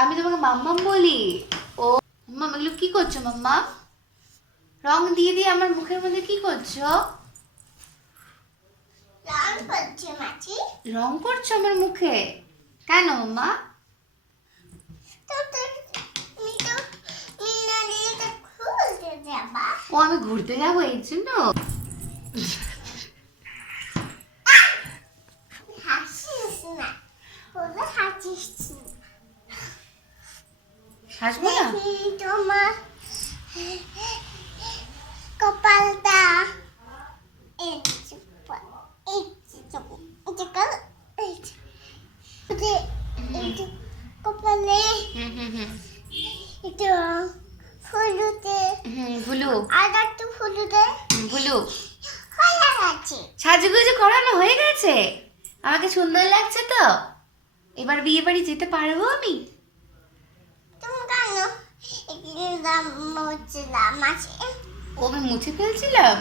আমি তোমাকে মাম্মাম বলি। ও মাম্মা, এগুলো কি করছো মাম্মা? রং দিয়ে দিয়ে আমার মুখের মধ্যে কি করছো? রং করছো আমার মুখে? কেন মাম্মা? ও আমি ঘুরতে যাবো এই জন্য? হাসবো না? তোমার কপালটা কপালে একটু ফুলুতে ভুলু। আর একটু ফুলুতে ভুলু, হয়ে গেছে। সাজুগুজু করানো হয়ে গেছে? আমাকে সুন্দর লাগছে তো? এবার বিয়ে বাড়ি যেতে পারবো আমি? তুমি কেন এগুলো মুছলাম আছে? ও আমি মুছে ফেলছিলাম।